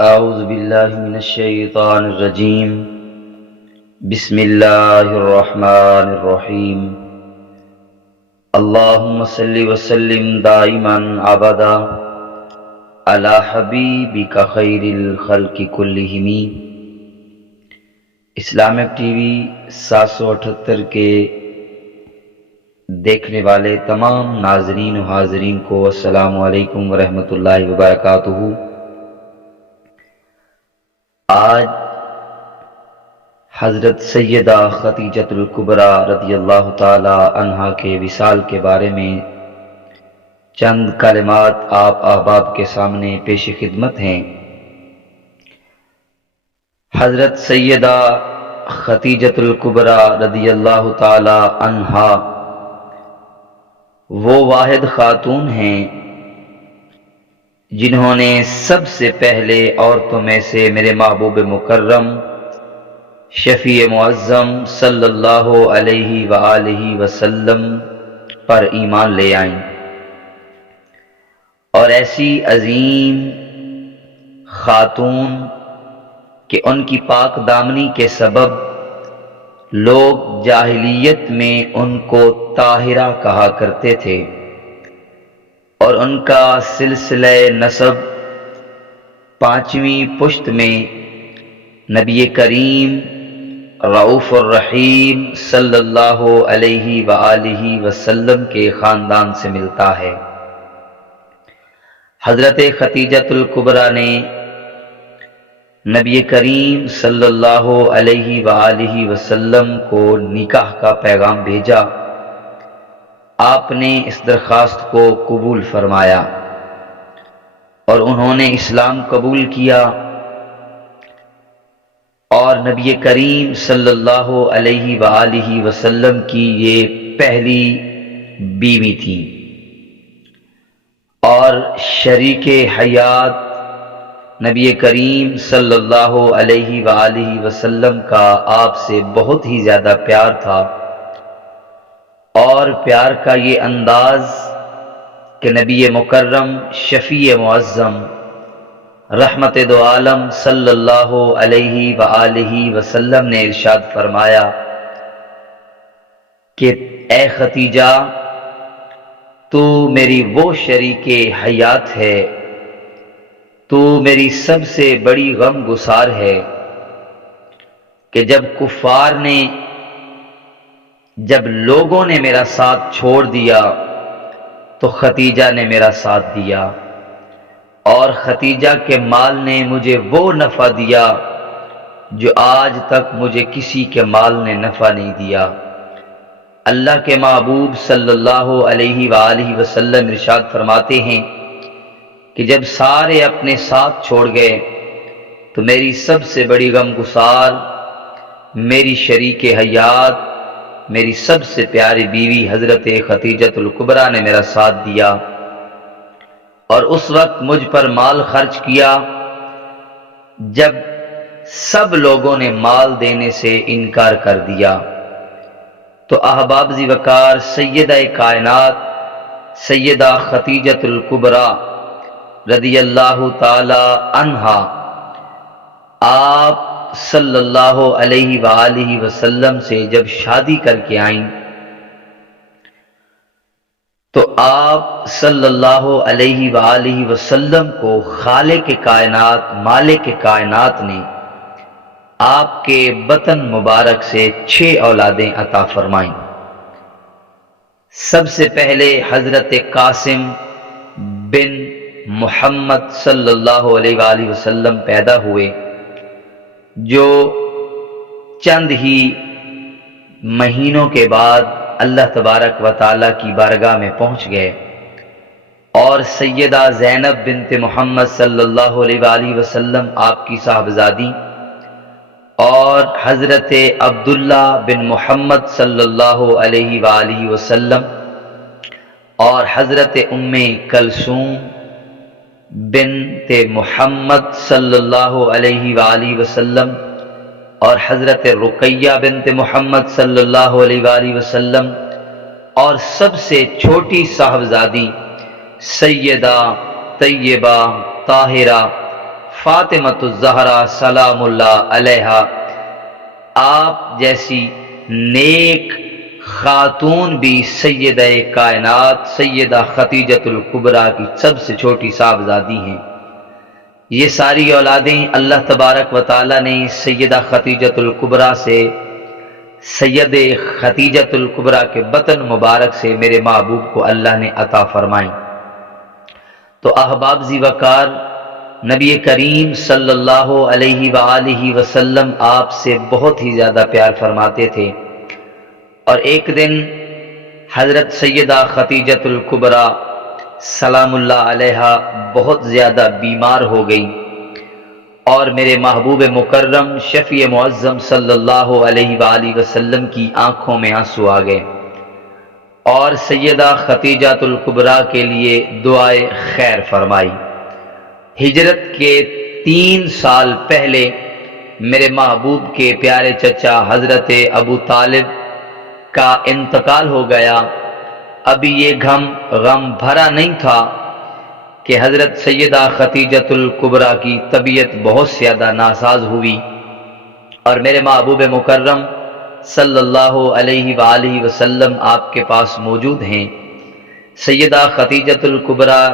أعوذ بالله من الشيطان الرجيم. بسم الله الرحمن الرحيم. اللهم صل وسلم دائما أبدا على حبيبك خير الخلق كلهم. اسلامک ٹی وی 778 کے دیکھنے والے تمام ناظرین و حاضرین کو السلام علیکم ورحمۃ اللہ وبرکاتہ. آج حضرت سیدہ خدیجۃ الکبریٰ رضی اللہ تعالی عنہا کے وصال کے بارے میں چند کلمات آپ احباب کے سامنے پیش خدمت ہیں. حضرت سیدہ خدیجۃ الکبریٰ رضی اللہ تعالی عنہا وہ واحد خاتون ہیں جنہوں نے سب سے پہلے عورتوں میں سے میرے محبوب مکرم شفیع معظم صلی اللہ علیہ وآلہ وسلم پر ایمان لے آئیں، اور ایسی عظیم خاتون کہ ان کی پاک دامنی کے سبب لوگ جاہلیت میں ان کو طاہرہ کہا کرتے تھے، اور ان کا سلسلہ نسب 5ویں پشت میں نبی کریم رؤوف الرحیم صلی اللہ علیہ وآلہ وسلم کے خاندان سے ملتا ہے. حضرت خدیجۃ الکبریٰ نے نبی کریم صلی اللہ علیہ وآلہ وسلم کو نکاح کا پیغام بھیجا. آپ نے اس درخواست کو قبول فرمایا اور انہوں نے اسلام قبول کیا، اور نبی کریم صلی اللہ علیہ وآلہ وسلم کی یہ پہلی بیوی تھی اور شریک حیات نبی کریم صلی اللہ علیہ وآلہ وسلم کا آپ سے بہت ہی زیادہ پیار تھا. اور پیار کا یہ انداز کہ نبی مکرم شفیع معظم رحمت دو عالم صلی اللہ علیہ وآلہ وسلم نے ارشاد فرمایا کہ اے خدیجہ، تو میری وہ شریک حیات ہے، تو میری سب سے بڑی غم گسار ہے کہ جب لوگوں نے میرا ساتھ چھوڑ دیا تو خدیجہ نے میرا ساتھ دیا، اور خدیجہ کے مال نے مجھے وہ نفع دیا جو آج تک مجھے کسی کے مال نے نفع نہیں دیا. اللہ کے محبوب صلی اللہ علیہ وآلہ وسلم ارشاد فرماتے ہیں کہ جب سارے اپنے ساتھ چھوڑ گئے تو میری سب سے بڑی غم گسار، میری شریک حیات، میری سب سے پیاری بیوی حضرت خدیجۃ الکبریٰ نے میرا ساتھ دیا، اور اس وقت مجھ پر مال خرچ کیا جب سب لوگوں نے مال دینے سے انکار کر دیا. تو احباب ذی وقار سیدہ کائنات سیدہ خدیجۃ الکبریٰ رضی اللہ تعالی عنہا آپ صلی اللہ علیہ وآلہ وسلم سے جب شادی کر کے آئیں تو آپ صلی اللہ علیہ وآلہ وسلم کو خالق کائنات مالک کائنات نے آپ کے بطن مبارک سے 6 اولادیں عطا فرمائیں. سب سے پہلے حضرت قاسم بن محمد صلی اللہ علیہ وآلہ وسلم پیدا ہوئے، جو چند ہی مہینوں کے بعد اللہ تبارک و تعالی کی بارگاہ میں پہنچ گئے، اور سیدہ زینب بنت محمد صلی اللہ علیہ وآلہ وسلم آپ کی صاحبزادی، اور حضرت عبداللہ بن محمد صلی اللہ علیہ وآلہ وسلم، اور حضرت ام کلثوم بنت محمد صلی اللہ علیہ وآلہ وسلم، اور حضرت رقیہ بنت محمد صلی اللہ علیہ وآلہ وسلم، اور سب سے چھوٹی صاحبزادی سیدہ طیبہ طاہرہ فاطمۃ الزہرا سلام اللہ علیہا، آپ جیسی نیک خاتون بھی سیدہ کائنات سیدہ خدیجۃ الکبریٰ کی سب سے چھوٹی صاحبزادی ہیں۔ یہ ساری اولادیں اللہ تبارک و تعالی نے سیدہ خدیجۃ الکبریٰ سے، سید خدیجۃ الکبریٰ کے بطن مبارک سے میرے محبوب کو اللہ نے عطا فرمائیں۔ تو احباب ذی وقار، نبی کریم صلی اللہ علیہ وآلہ وسلم آپ سے بہت ہی زیادہ پیار فرماتے تھے، اور ایک دن حضرت سیدہ خدیجۃ الکبریٰ سلام اللہ علیہا بہت زیادہ بیمار ہو گئی، اور میرے محبوب مکرم شفیع معظم صلی اللہ علیہ وآلہ وسلم کی آنکھوں میں آنسو آ گئے، اور سیدہ خدیجۃ الکبریٰ کے لیے دعائے خیر فرمائی۔ ہجرت کے 3 سال پہلے میرے محبوب کے پیارے چچا حضرت ابو طالب کا انتقال ہو گیا۔ ابھی یہ غم بھرا نہیں تھا کہ حضرت سیدہ خدیجۃ الکبریٰ کی طبیعت بہت زیادہ ناساز ہوئی، اور میرے محبوب مکرم صلی اللہ علیہ وآلہ وسلم آپ کے پاس موجود ہیں۔ سیدہ خدیجۃ الکبریٰ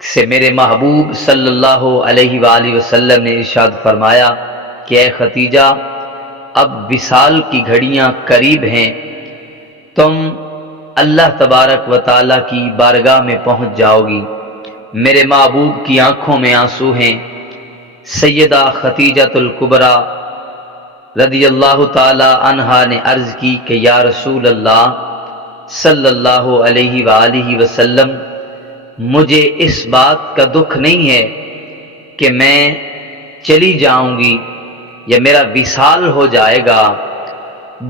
سے میرے محبوب صلی اللہ علیہ وآلہ وسلم نے ارشاد فرمایا کہ اے خدیجہ، اب وصال کی گھڑیاں قریب ہیں، تم اللہ تبارک و تعالی کی بارگاہ میں پہنچ جاؤ گی۔ میرے محبوب کی آنکھوں میں آنسو ہیں۔ سیدہ خدیجۃ الکبریٰ رضی اللہ تعالی عنہا نے عرض کی کہ یا رسول اللہ صلی اللہ علیہ وآلہ وسلم، مجھے اس بات کا دکھ نہیں ہے کہ میں چلی جاؤں گی یا میرا وصال ہو جائے گا،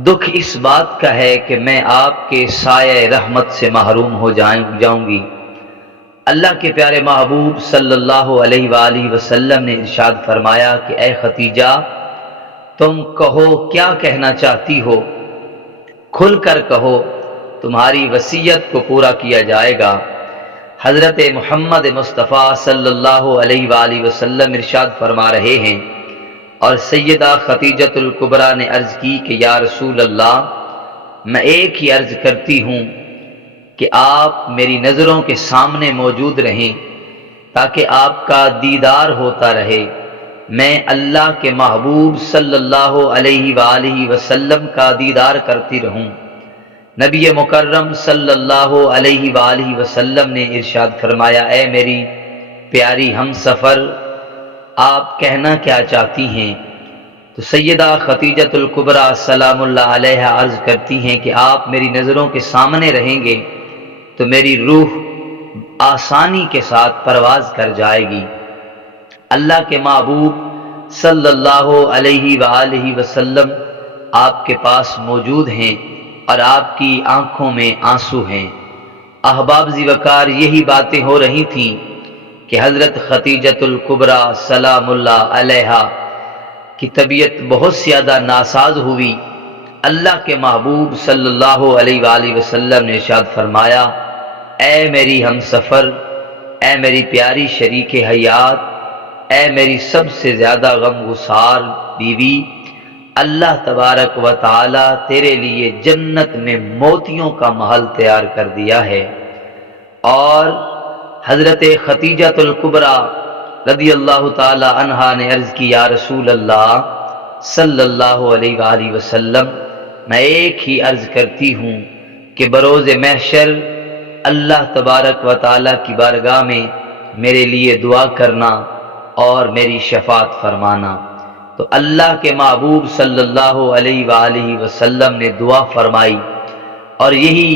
دکھ اس بات کا ہے کہ میں آپ کے سایہ رحمت سے محروم ہو جاؤں گی۔ اللہ کے پیارے محبوب صلی اللہ علیہ وآلہ وسلم نے ارشاد فرمایا کہ اے خدیجہ، تم کہو کیا کہنا چاہتی ہو، کھل کر کہو، تمہاری وصیت کو پورا کیا جائے گا۔ حضرت محمد مصطفیٰ صلی اللہ علیہ وآلہ وسلم ارشاد فرما رہے ہیں، اور سیدہ خدیجۃ الکبریٰ نے عرض کی کہ یا رسول اللہ، میں ایک ہی عرض کرتی ہوں کہ آپ میری نظروں کے سامنے موجود رہیں تاکہ آپ کا دیدار ہوتا رہے، میں اللہ کے محبوب صلی اللہ علیہ وآلہ وسلم کا دیدار کرتی رہوں۔ نبی مکرم صلی اللہ علیہ وآلہ وسلم نے ارشاد فرمایا، اے میری پیاری ہم سفر، آپ کہنا کیا چاہتی ہیں؟ تو سیدہ خدیجۃ الکبریٰ سلام اللہ علیہا عرض کرتی ہیں کہ آپ میری نظروں کے سامنے رہیں گے تو میری روح آسانی کے ساتھ پرواز کر جائے گی۔ اللہ کے محبوب صلی اللہ علیہ وآلہ وسلم آپ کے پاس موجود ہیں، اور آپ کی آنکھوں میں آنسو ہیں۔ احباب ذی وقار، یہی باتیں ہو رہی تھیں کہ حضرت خدیجۃ الکبریٰ سلام اللہ علیہا کی طبیعت بہت زیادہ ناساز ہوئی۔ اللہ کے محبوب صلی اللہ علیہ وآلہ وسلم نے ارشاد فرمایا، اے میری ہم سفر، اے میری پیاری شریک حیات، اے میری سب سے زیادہ غم گسار بیوی، اللہ تبارک و تعالی تیرے لیے جنت میں موتیوں کا محل تیار کر دیا ہے۔ اور حضرت خدیجۃ الکبریٰ رضی اللہ تعالی عنہا نے عرض کی، یا رسول اللہ صلی اللہ علیہ وآلہ وسلم، میں ایک ہی عرض کرتی ہوں کہ بروز محشر اللہ تبارک و تعالی کی بارگاہ میں میرے لیے دعا کرنا اور میری شفاعت فرمانا۔ تو اللہ کے محبوب صلی اللہ علیہ وآلہ وسلم نے دعا فرمائی، اور یہی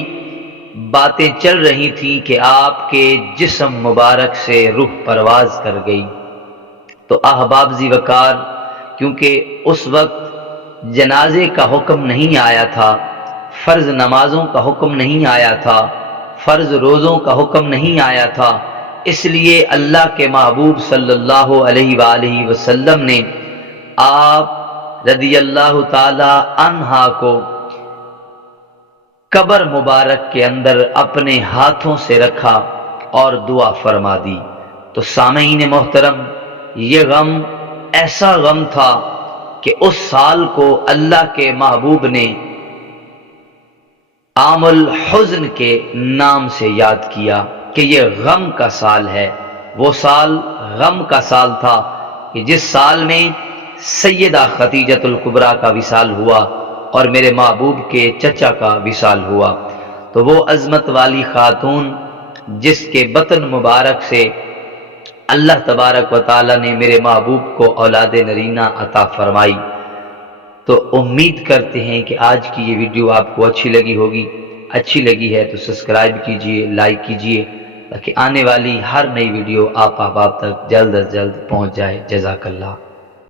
باتیں چل رہی تھیں کہ آپ کے جسم مبارک سے روح پرواز کر گئی۔ تو احباب ذی وقار، کیونکہ اس وقت جنازے کا حکم نہیں آیا تھا، فرض نمازوں کا حکم نہیں آیا تھا، فرض روزوں کا حکم نہیں آیا تھا، اس لیے اللہ کے محبوب صلی اللہ علیہ وآلہ وسلم نے آپ رضی اللہ تعالی عنہا کو قبر مبارک کے اندر اپنے ہاتھوں سے رکھا اور دعا فرما دی۔ تو سامعین محترم، یہ غم ایسا غم تھا کہ اس سال کو اللہ کے محبوب نے عام الحزن کے نام سے یاد کیا کہ یہ غم کا سال ہے۔ وہ سال غم کا سال تھا کہ جس سال میں سیدہ خدیجۃ الکبریٰ کا وصال ہوا اور میرے محبوب کے چچا کا وصال ہوا۔ تو وہ عظمت والی خاتون جس کے بطن مبارک سے اللہ تبارک و تعالی نے میرے محبوب کو اولاد نرینہ عطا فرمائی۔ تو امید کرتے ہیں کہ آج کی یہ ویڈیو آپ کو اچھی لگی ہوگی۔ اچھی لگی ہے تو سبسکرائب کیجئے، لائک کیجئے تاکہ آنے والی ہر نئی ویڈیو آپ احباب تک جلد از جلد پہنچ جائے۔ جزاک اللہ۔